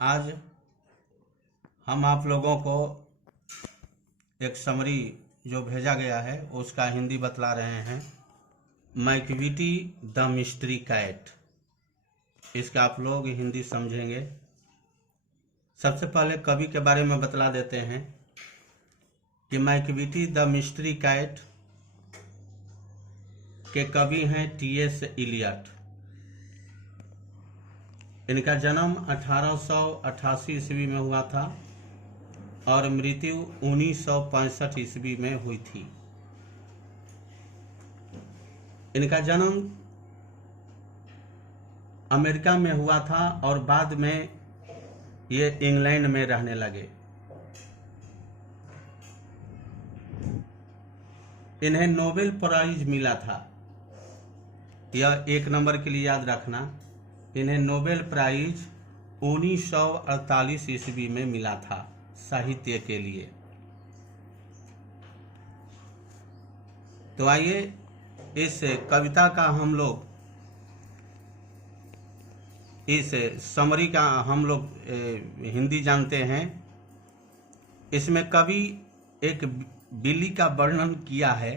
आज हम आप लोगों को एक समरी जो भेजा गया है उसका हिंदी बतला रहे हैं। मैकविटी द मिस्ट्री कैट, इसका आप लोग हिंदी समझेंगे। सबसे पहले कवि के बारे में बतला देते हैं कि मैकविटी द मिस्ट्री कैट के कवि हैं टी.एस. इलियट। इनका जन्म 1888 ईस्वी में हुआ था और मृत्यु 1965 ईस्वी में हुई थी। इनका जन्म अमेरिका में हुआ था और बाद में ये इंग्लैंड में रहने लगे। इन्हें नोबेल प्राइज मिला था, यह एक नंबर के लिए याद रखना। इन्हें नोबेल प्राइज 1948 ईस्वी में मिला था साहित्य के लिए। तो आइए इस कविता का हम लोग, इस समरी का हम लोग हिंदी जानते हैं। इसमें कवि एक बिल्ली का वर्णन किया है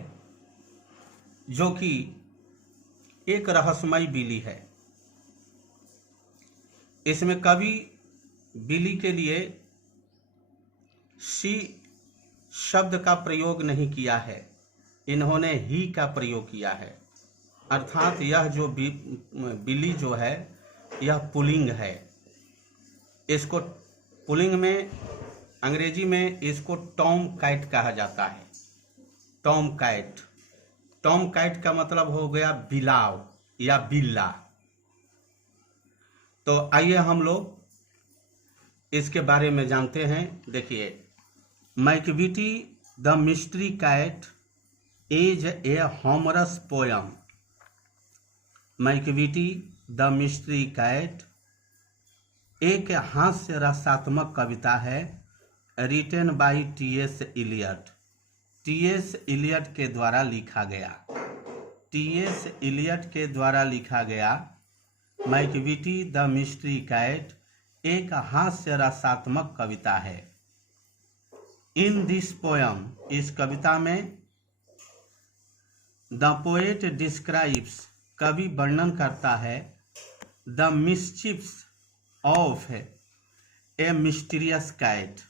जो कि एक रहस्यमयी बिल्ली है। इसमें कवि बिल्ली के लिए शी शब्द का प्रयोग नहीं किया है, इन्होंने ही का प्रयोग किया है। अर्थात यह जो बिल्ली जो है यह पुल्लिंग है। इसको पुल्लिंग में, अंग्रेजी में इसको टॉम कैट कहा जाता है। टॉम कैट, टॉम कैट का मतलब हो गया बिलाव या बिल्ला। तो आइए हम लोग इसके बारे में जानते हैं। देखिए, Macavity the mystery cat is a humorous poem. Macavity the mystery cat एक हास्य रसात्मक कविता है, written by T S. Eliot. T S. Eliot के द्वारा लिखा गया। टी.एस. इलियट के द्वारा लिखा गया मैकविटी द मिस्ट्री कैट एक हास्य रसात्मक कविता है। इन दिस पोयम, इस कविता में, द पोएट डिस्क्राइब्स, कवि वर्णन करता है, the mischiefs of a mysterious cat,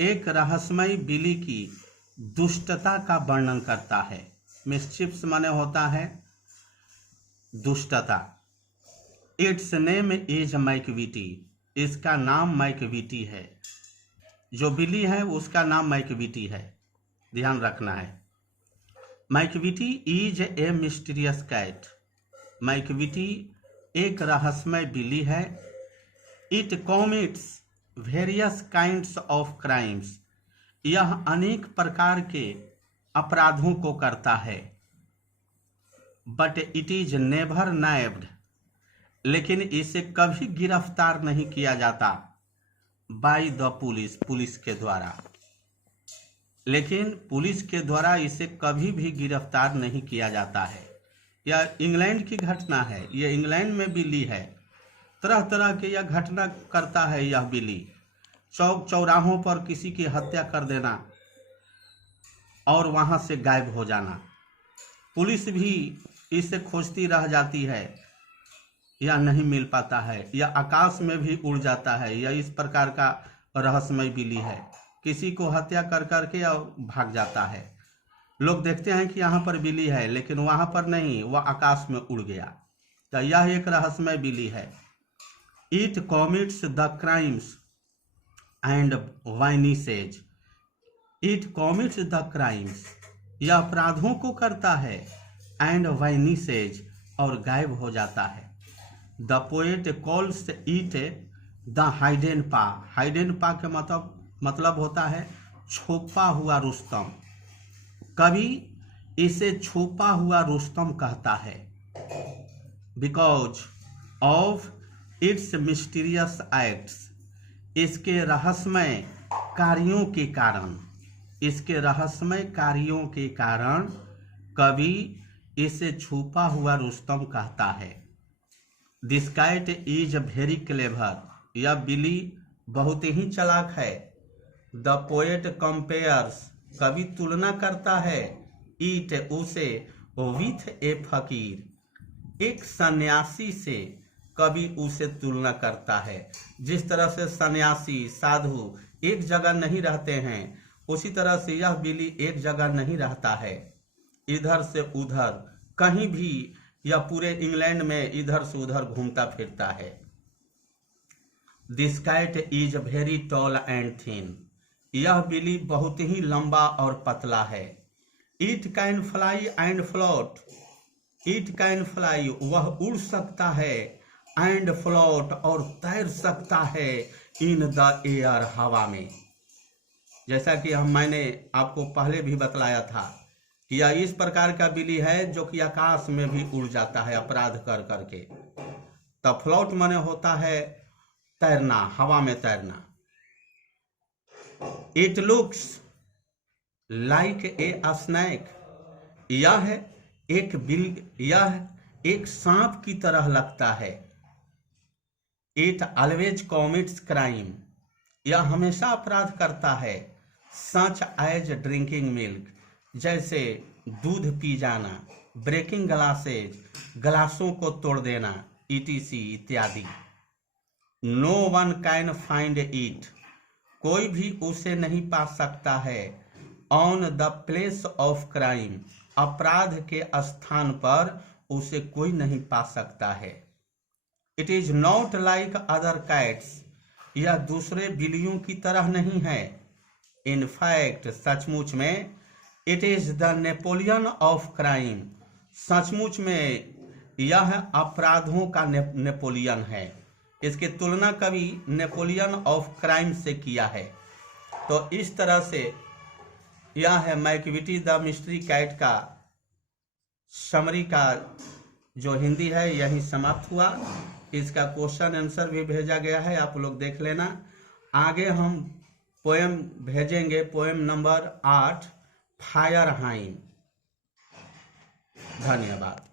एक रहस्यमयी बिल्ली की दुष्टता का वर्णन करता है। मिस्चिफ्स माने होता है दुष्टता। इट्स नेम इज मैकविटी, इसका नाम मैकविटी है। जो बिल्ली है उसका नाम मैकविटी है, ध्यान रखना है। Macavity is a mysterious cat, Macavity एक रहस्यमय बिल्ली है। It commits various kinds of crimes, यह अनेक प्रकार के अपराधों को करता है। But it is never nabbed, लेकिन इसे कभी गिरफ्तार नहीं किया जाता। बाय द पुलिस, पुलिस के द्वारा, लेकिन पुलिस के द्वारा इसे कभी भी गिरफ्तार नहीं किया जाता है। यह इंग्लैंड की घटना है, यह इंग्लैंड में बिल्ली है। तरह तरह के यह घटना करता है यह बिल्ली। चौक चौराहों पर किसी की हत्या कर देना और वहां से गायब हो जाना। पुलिस भी इसे खोजती रह जाती है, या नहीं मिल पाता है, या आकाश में भी उड़ जाता है। यह इस प्रकार का रहस्यमय बिल्ली है, किसी को हत्या कर करके और भाग जाता है। लोग देखते हैं कि यहाँ पर बिल्ली है, लेकिन वहाँ पर नहीं, वह आकाश में उड़ गया। तो यह एक रहस्यमय बिल्ली है। It commits the crimes and villainies, it commits the crimes, यह अपराधों को करता है, एंड वाइनिसेज, और गायब हो जाता है। The poet calls it the hidden पा, हाइडन पा के मतलब होता है छुपा हुआ रुस्तम। कवि इसे छुपा हुआ रुस्तम कहता है। Because of its mysterious acts, इसके रहस्यमय कार्यों के कारण, इसके रहस्यमय कार्यों के कारण कवि इसे छुपा हुआ रुस्तम कहता है। This cat is very clever, यह बिली बहुत ही चालाक है। द पोएट कंपेयर्स, कवि तुलना करता है, इट उसे, विथ ए फकीर, एक सन्यासी से कवि उसे तुलना करता है। जिस तरह से सन्यासी साधु एक जगह नहीं रहते हैं, उसी तरह से यह बिल्ली एक जगह नहीं रहता है, इधर से उधर कहीं भी यह पूरे इंग्लैंड में इधर से उधर घूमता फिरता है। This cat is very tall and thin, यह बिल्ली बहुत ही लंबा और पतला है। It can fly and float, it can fly, वह उड़ सकता है, एंड फ्लोट, और तैर सकता है, इन द एयर, हवा में। जैसा कि मैंने आपको पहले भी बतलाया था कि यह इस प्रकार का बिल्ली है जो कि आकाश में भी उड़ जाता है अपराध कर करके। तब फ्लोट माने होता है तैरना, हवा में तैरना। It looks like a snack, यह एक सांप की तरह लगता है। इट ऑलवेज कॉमिट्स क्राइम, यह हमेशा अपराध करता है। सच एज ड्रिंकिंग मिल्क, जैसे दूध पी जाना। ब्रेकिंग ग्लासेज, ग्लासों को तोड़ देना, etc इत्यादि। No one can find it, कोई भी उसे नहीं पा सकता है। On the place of crime, अपराध के स्थान पर उसे कोई नहीं पा सकता है। It is not like other cats, यह दूसरे बिल्लियों की तरह नहीं है। इन फैक्ट, सचमुच में, it is the Napoleon of crime, सचमुच में यह अपराधों का नेपोलियन है। इसकी तुलना कभी नेपोलियन ऑफ क्राइम से किया है। तो इस तरह से यह है मैकविटी द मिस्ट्री कैट का समरी का जो हिंदी है, यही समाप्त हुआ। इसका क्वेश्चन आंसर भी भेजा गया है, आप लोग देख लेना। आगे हम पोएम भेजेंगे, पोएम नंबर 8, फायर हाइन। धन्यवाद।